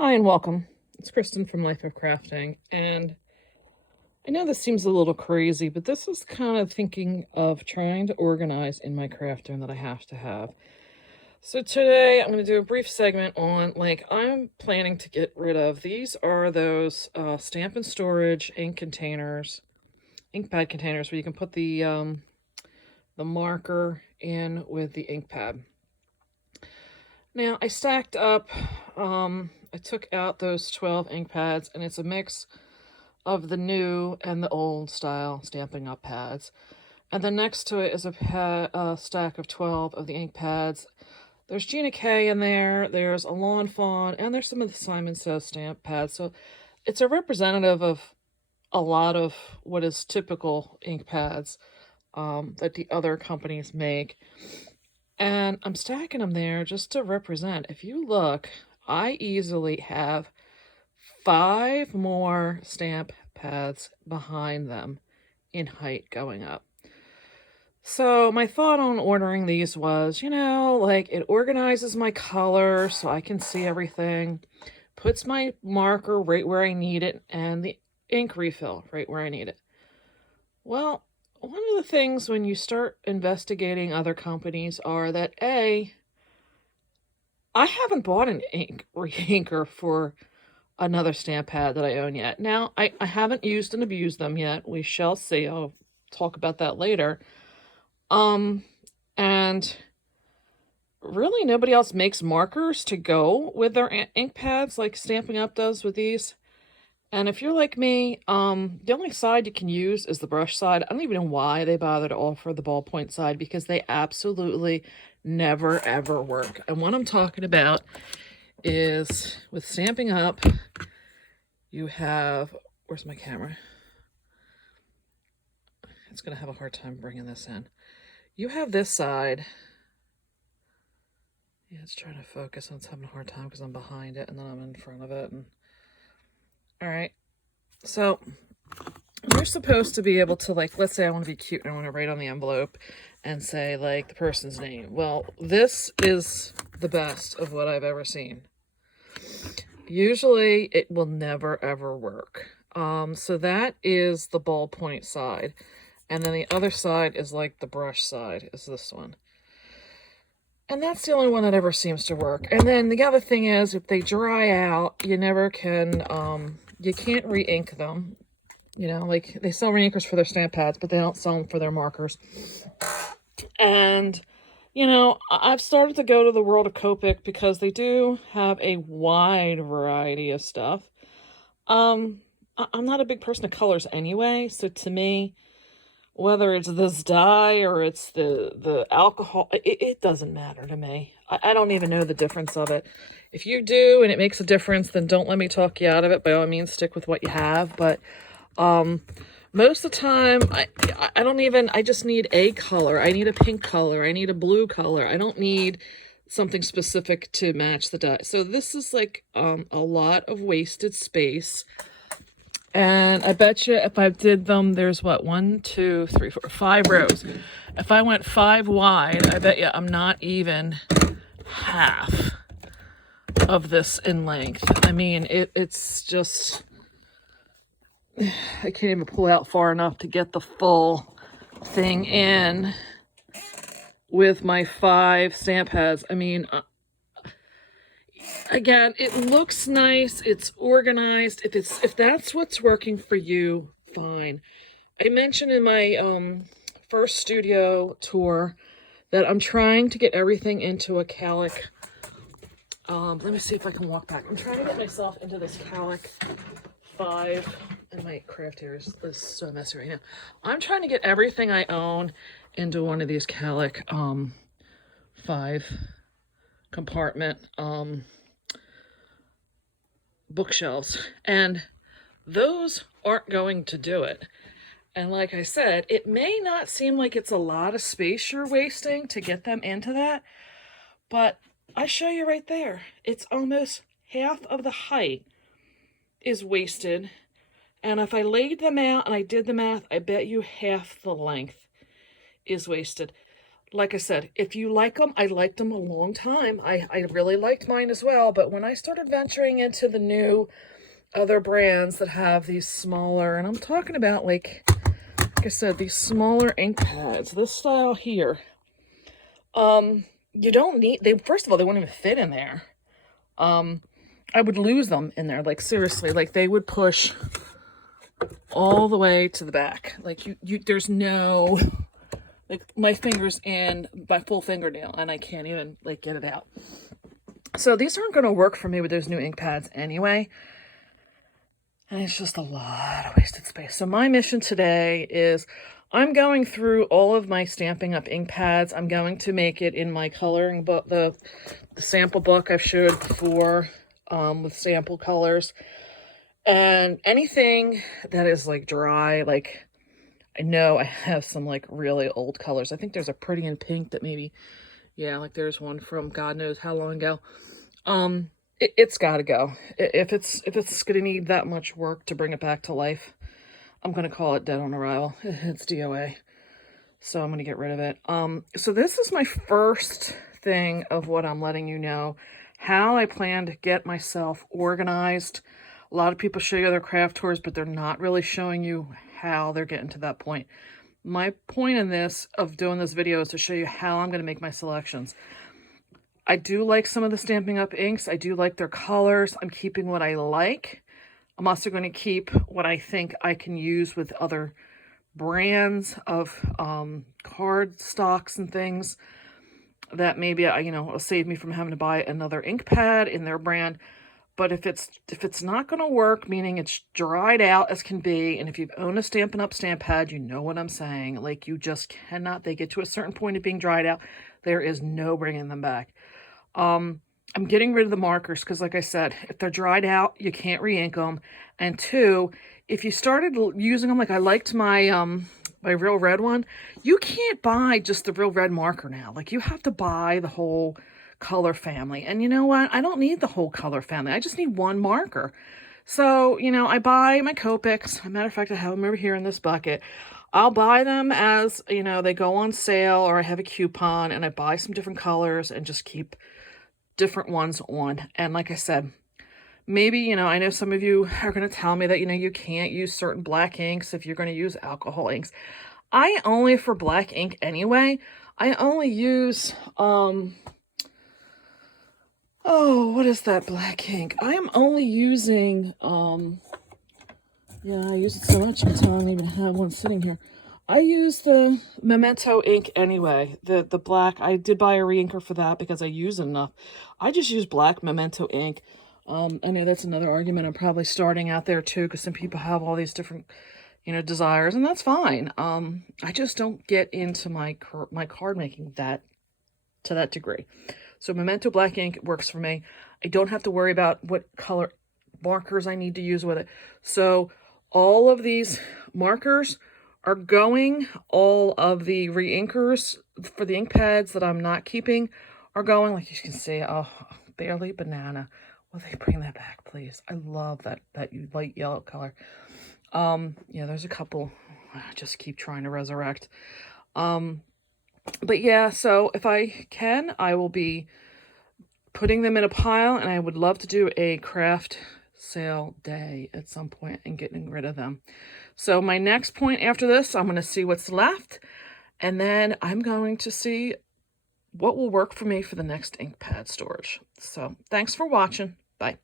Hi and welcome. It's Kristen from Life of Crafting, and I know this seems a little crazy, but this is kind of thinking of trying to organize in my crafting that I have to have. So today I'm going to do a brief segment on, I'm planning to get rid of. These are those Stampin' Storage ink containers, ink pad containers, where you can put the marker in with the ink pad. Now, I stacked up, I took out those 12 ink pads, and it's a mix of the new and the old style Stampin' Up pads. And then next to it is a stack of 12 of the ink pads. There's Gina K in there, there's a Lawn Fawn, and there's some of the Simon Says stamp pads. So it's a representative of a lot of what is typical ink pads that the other companies make. And I'm stacking them there just to represent. If you look, I easily have 5 more stamp pads behind them in height going up. So my thought on ordering these was, it organizes my color so I can see everything, puts my marker right where I need it, and the ink refill right where I need it. Well, one of the things when you start investigating other companies are that I haven't bought an ink reinker for another stamp pad that I own yet. Now, I haven't used and abused them yet. We shall see. I'll talk about that later. And really nobody else makes markers to go with their ink pads like Stampin' Up does with these. And if you're like me, the only side you can use is the brush side. I don't even know why they bother to offer the ballpoint side, because they absolutely never, ever work. And what I'm talking about is with Stampin' Up, you have... Where's my camera? It's going to have a hard time bringing this in. You have this side. Yeah, it's trying to focus, and it's having a hard time because I'm behind it, and then I'm in front of it. All right, so you're supposed to be able to, let's say I want to be cute and I want to write on the envelope and say, the person's name. Well, this is the best of what I've ever seen. Usually it will never, ever work. So that is the ballpoint side. And then the other side is the brush side, is this one. And that's the only one that ever seems to work. And then the other thing is, if they dry out, you never can, you can't re-ink them. They sell reinkers for their stamp pads, but they don't sell them for their markers. And, I've started to go to the World of Copic because they do have a wide variety of stuff. I'm not a big person of colors anyway, so to me, whether it's this dye or it's the alcohol, it doesn't matter to me. I don't even know the difference of it. If you do and it makes a difference, then don't let me talk you out of it. By all means, stick with what you have. But most of the time, I just need a color. I need a pink color. I need a blue color. I don't need something specific to match the dye. So this is a lot of wasted space. And I bet you if I did them, there's 1, 2, 3, 4, 5 rows. If I went 5 wide, I bet you I'm not even half of this in length. I mean, it's just... I can't even pull out far enough to get the full thing in with my 5 stamp pads. I mean... Again, it looks nice, it's organized. If that's what's working for you, fine. I mentioned in my first studio tour that I'm trying to get everything into a calic. Let me see if I can walk back. I'm trying to get myself into this calic 5, and my craft here is so messy right now. I'm trying to get everything I own into one of these calic 5 compartment bookshelves, and those aren't going to do it. And like I said, it may not seem like it's a lot of space you're wasting to get them into that, but I show you right there, it's almost half of the height is wasted. And if I laid them out and I did the math, I bet you half the length is wasted. like I said, if you like them, I liked them a long time. I really liked mine as well. But when I started venturing into the new other brands that have these smaller, and I'm talking about like I said, these smaller ink pads, this style here, you don't need, they, first of all, they won't even fit in there. I would lose them in there, like seriously, like they would push all the way to the back. Like there's no, like my finger's in my full fingernail and I can't even like get it out. So these aren't going to work for me with those new ink pads anyway. And it's just a lot of wasted space. So my mission today is I'm going through all of my Stampin' Up! Ink pads. I'm going to make it in my coloring book, the sample book I've showed before, with sample colors. And anything that is like dry, like I know I have some like really old colors. I think there's a Pretty in Pink that maybe, yeah, like there's one from God knows how long ago. It's got to go. If it's going to need that much work to bring it back to life, I'm going to call it dead on arrival. It's DOA. So I'm going to get rid of it. So this is my first thing of what I'm letting you know, how I plan to get myself organized. A lot of people show you their craft tours, but they're not really showing you how they're getting to that point. My point in this, of doing this video, is to show you how I'm going to make my selections. I do like some of the Stampin' Up! Inks. I do like their colors. I'm keeping what I like. I'm also going to keep what I think I can use with other brands of card stocks and things that maybe, will save me from having to buy another ink pad in their brand. But if it's not going to work, meaning it's dried out as can be, and if you've owned a Stampin' Up! Stamp pad, you know what I'm saying. Like, you just cannot, they get to a certain point of being dried out. There is no bringing them back. I'm getting rid of the markers because, like I said, if they're dried out, you can't re-ink them. And two, if you started using them, like I liked my my Real Red one, you can't buy just the Real Red marker now. Like, you have to buy the whole color family. And you know what? I don't need the whole color family. I just need one marker. So, I buy my Copics. As a matter of fact, I have them over here in this bucket. I'll buy them as, they go on sale, or I have a coupon and I buy some different colors and just keep different ones on. And like I said, maybe, I know some of you are going to tell me that, you can't use certain black inks if you're going to use alcohol inks. I only, for black ink anyway, I only use, oh, what is that black ink? I am only using, yeah, I use it so much until I don't even have one sitting here. I use the Memento ink anyway. The black, I did buy a reinker for that because I use it enough. I just use black Memento ink. I know that's another argument I'm probably starting out there too, because some people have all these different, desires, and that's fine. I just don't get into my card making to that degree. So Memento black ink works for me. I don't have to worry about what color markers I need to use with it. So all of these markers are going. All of the reinkers for the ink pads that I'm not keeping are going. Like you can see, oh, barely banana. Will they bring that back, please? I love that light yellow color. Yeah, there's a couple I just keep trying to resurrect. But yeah, so if I can, I will be putting them in a pile, and I would love to do a craft sale day at some point and getting rid of them. So my next point after this, I'm going to see what's left, and then I'm going to see what will work for me for the next ink pad storage. So thanks for watching. Bye.